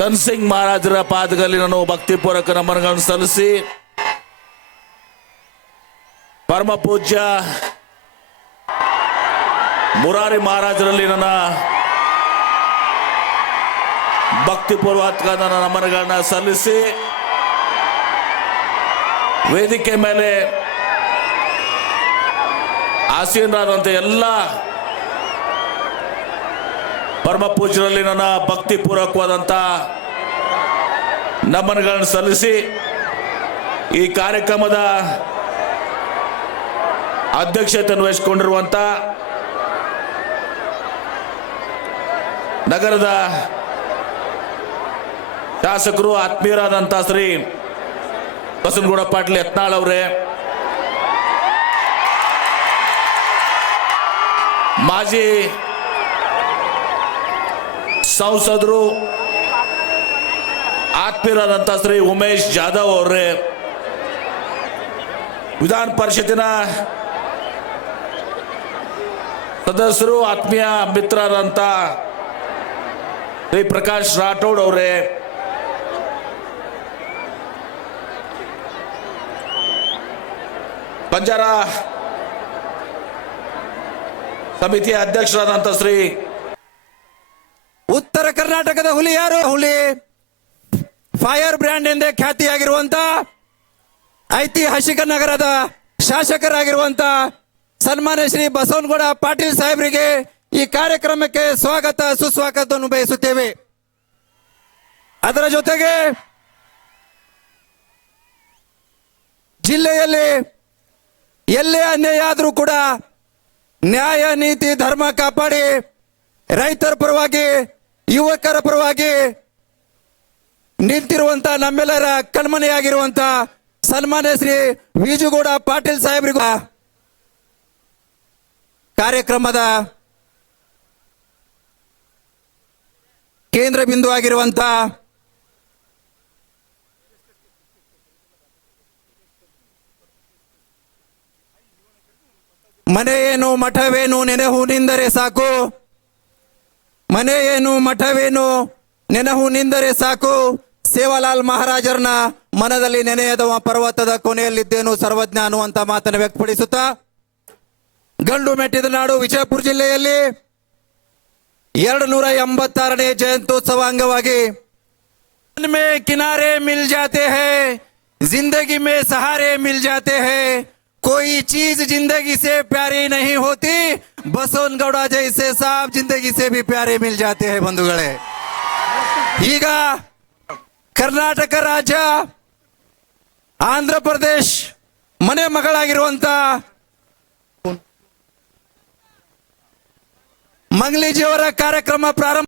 ಧನ್ಸಿಂಗ್ ಮಹಾರಾಜರ ಪಾದದಲ್ಲಿ ನಾನು ಭಕ್ತಿಪೂರ್ವಕ ನಮನಗಳನ್ನು ಸಲ್ಲಿಸಿ ಪರಮ ಪೂಜ್ಯ ಮುರಾರಿ ಮಹಾರಾಜರಲ್ಲಿ ನನ್ನ ಭಕ್ತಿಪೂರ್ವಕ ನನ್ನ ನಮನಗಳನ್ನ ಸಲ್ಲಿಸಿ ವೇದಿಕೆ ಮೇಲೆ ಆಸೀನರಾದಂಥ ಎಲ್ಲ ಪರಮ ಪೂಜರಲ್ಲಿ ನನ್ನ ಭಕ್ತಿಪೂರ್ವಕವಾದಂಥ ನಮನಗಳನ್ನು ಸಲ್ಲಿಸಿ ಈ ಕಾರ್ಯಕ್ರಮದ ಅಧ್ಯಕ್ಷತೆಯನ್ನು ವಹಿಸಿಕೊಂಡಿರುವಂಥ ನಗರದ ಶಾಸಕರು ಆತ್ಮೀಯರಾದಂಥ ಶ್ರೀ ಬಸನಗೌಡ ಪಾಟೀಲ್ ಯತ್ನಾಳ್ ಅವರೇ, ಮಾಜಿ ಸಂಸದರು ಆತ್ಮೀಯರಾದಂಥ ಶ್ರೀ ಉಮೇಶ್ ಜಾಧವ್ ಅವರೇ, ವಿಧಾನ ಪರಿಷತ್ತಿನ ಸದಸ್ಯರು, ಆತ್ಮೀಯ ಮಿತ್ರರಂತ ಶ್ರೀ ಪ್ರಕಾಶ್ ರಾಠೋಡ್ ಅವರೇ, ಬಂಜಾರ ಸಮಿತಿಯ ಅಧ್ಯಕ್ಷರಾದಂಥ ಶ್ರೀ ಕರ್ನಾಟಕದ ಹುಲಿ ಯಾರು? ಹುಲಿ ಫೈರ್ ಬ್ರ್ಯಾಂಡ್ ಎಂದೇ ಖ್ಯಾತಿಯಾಗಿರುವಂತ ಐತಿಹಾಸಿಕ ನಗರದ ಶಾಸಕರಾಗಿರುವಂತ ಸನ್ಮಾನ್ಯ ಶ್ರೀ ಬಸವನಗೌಡ ಪಾಟೀಲ್ ಸಾಹೇಬರಿಗೆ ಈ ಕಾರ್ಯಕ್ರಮಕ್ಕೆ ಸ್ವಾಗತ ಸುಸ್ವಾಗತವನ್ನು ಬಯಸುತ್ತೇವೆ. ಅದರ ಜೊತೆಗೆ ಜಿಲ್ಲೆಯಲ್ಲಿ ಎಲ್ಲೇ ಅನ್ಯಾಯ ಆದರೂ ಕೂಡ ನ್ಯಾಯ, ನೀತಿ, ಧರ್ಮ ಕಾಪಾಡಿ ರೈತರ ಪರವಾಗಿ ಯುವಕರ ಪರವಾಗಿ ನಿಂತಿರುವಂತ ನಮ್ಮೆಲ್ಲರ ಕಣ್ಮನೆಯಾಗಿರುವಂತ ಸನ್ಮಾನ್ಯ ಶ್ರೀ ವಿಜುಗೌಡ ಪಾಟೀಲ್ ಸಾಹೇಬರಿಗೂ ಕಾರ್ಯಕ್ರಮದ ಕೇಂದ್ರ ಬಿಂದು ಆಗಿರುವಂತ ಮನೆಯೇನು ಮಠವೇನು ನೆನೆಹು ನಿಂದರೆ ಸಾಕು. ಮನೆಯೇನು, ಮಠವೇನು, ನೆನಹು ನಿಂದರೆ ಸಾಕು. ಸೇವಾಲಾಲ್ ಮಹಾರಾಜರನ್ನ ಮನದಲ್ಲಿ ನೆನೆಯದ ಪರ್ವತದ ಕೊನೆಯಲ್ಲಿದ್ದೇನು ಸರ್ವಜ್ಞ ಅನ್ನುವಂತ ಮಾತನ್ನು ವ್ಯಕ್ತಪಡಿಸುತ್ತಾ, ಗಂಡು ಮೆಟ್ಟಿದ ನಾಡು ವಿಜಯಪುರ ಜಿಲ್ಲೆಯಲ್ಲಿ ಎರಡು ನೂರ ಎಂಬತ್ತಾರನೇ ಜಯಂತ್ಯೋತ್ಸವ ಅಂಗವಾಗಿ ಕಿನಾರೆ ಮಿಲ್ ಜಾತೆ ಹೇ, ಜಿಂದಗಿ ಮೇ ಸಹಾರೆ ಮಿಲ್ ಜಾತೆ ಹೇ कोई चीज जिंदगी से प्यारी नहीं होती ಬಸವನಗೌಡ ಜೈಸೆ ಸಾಬ್ ಜಿಂದಗಿ ಸೇ भी प्यारे मिल जाते हैं ಬಂಧುಗಳೇ ಈಗ ಕರ್ನಾಟಕ ರಾಜ್ಯ ಆಂಧ್ರ ಪ್ರದೇಶ್ ಮನೆ ಮಗಳಾಗಿರುವಂತ ಮಂಗ್ಲಿಜಿಯವರ ಕಾರ್ಯಕ್ರಮ ಪ್ರಾರಂಭ